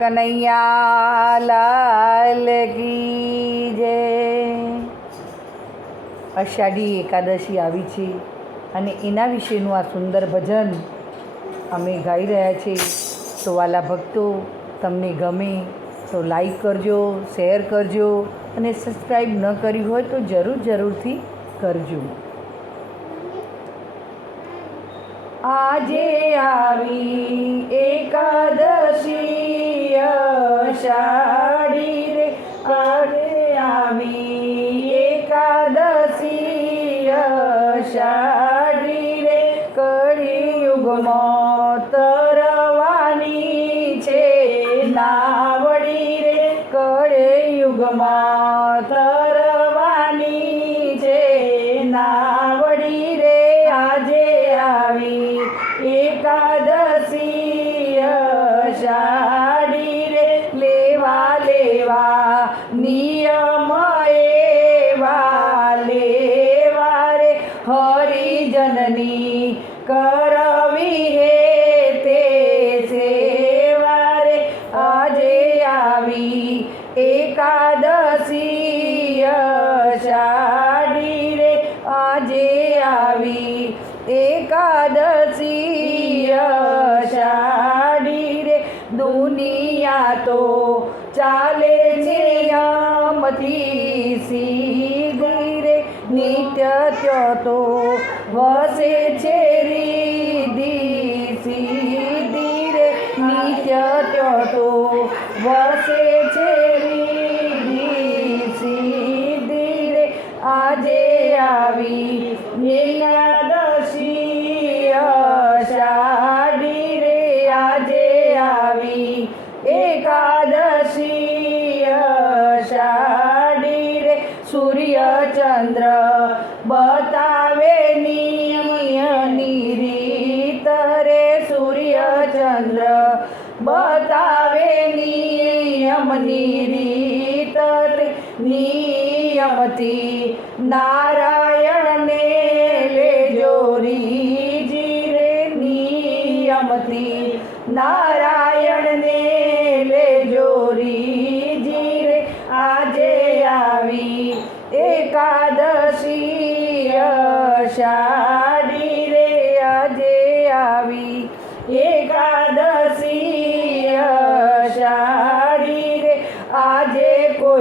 કનૈયા લાલ કી જય અષાઢી એકાદશી આવી છે અને એના વિશેનું આ સુંદર ભજન અમે ગાઈ રહ્યા છીએ તો વાલા ભક્તો, તમને ગમે તો લાઈક કરજો શેર કરજો અને સબસ્ક્રાઈબ ન કર્યું હોય તો જરૂર જરૂરથી કરજો. આજે આવી એકાદશી. અષાઢી રે આરે આવી એકાદશી અષાઢી રે કળિયુગમાં તરવાની છે નાવડી રે કળિયુગમાં તરવાની છે નાવડી રે આજે આવી એકાદશી અષાઢી આજે આવી એકાદશી અષાઢી રે. દુનિયા તો ચાલે છે યામથી સીધી રે નિત્ય તો વસે છે રીધિ નિયમની રીત તે નિયમથી નારાયણને લેજો રીજી રે નિયમથી નારાયણને લેજો રીજી રે આજે આવી એકાદશી અષાઢી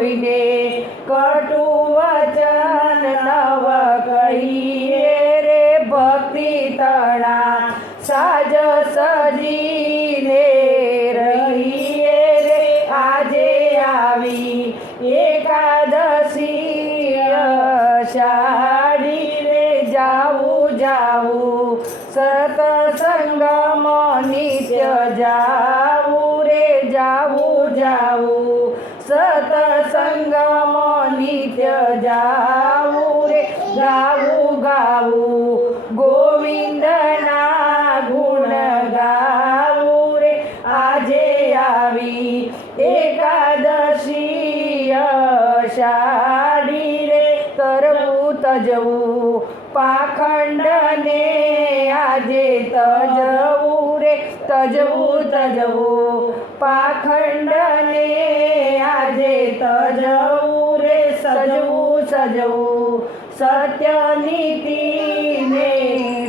કોઈને કટુ વચન નવ કહીએ રે ભક્તિ તણા સાજ સજીને રહીએ રે. આજે આવી એકાદશી અષાઢી રે જાવું જાવું સતસંગમ નિત્ય જાવું નિત્ય જાવું રે ગાવું ગાવું ગોવિંદના ગુણ ગાવું રે આજે આવી એકાદશી શાડી રે તરવું તજવું પાખંડને આજે તજવું રે તજવું તજવું પાખંડને આજે તજવું સજવું સજવું સત્ય નીતિને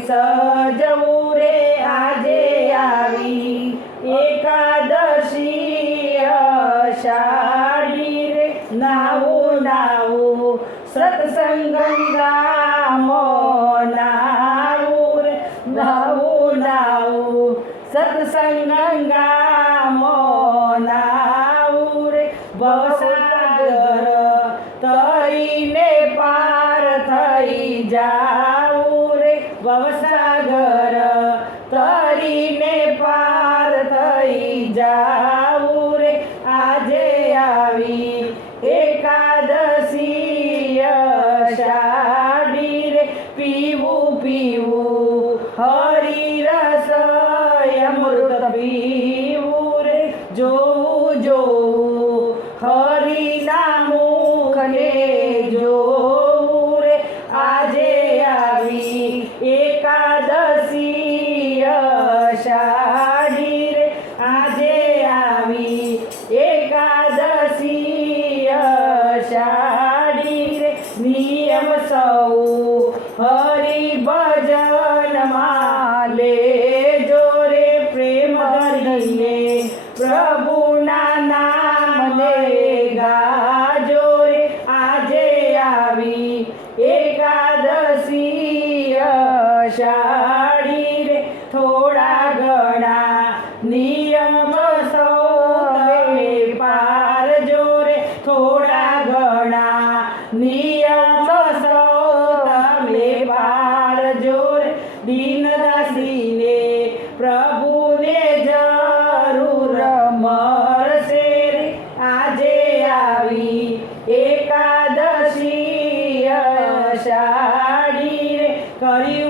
સજવું રે આજે આવી. એકાદશી અષાઢી રે. નાવું નાવું સત્સંગ ગામો નાવું રે. નાવું નાવું સત્સંગ ગામો નાવું રે. ભવસાગર તરીને પાર થઈ જાવું રે. ભવસાગર તરીને પાર થઈ જાવું રે. આજે આવી એકાદશી શાડી રે. પીવું પીવું, હરી રસ અમૃત પીવું રે. જોવું નિયમ સૌ તમે પારજો રે થોડા ઘણા નિયમ સૌ તમે પારજો રે દીનદાસીને પ્રભુને જરૂર મળશે રે આજે આવી એકાદશી અષાઢી કળિયુગમાં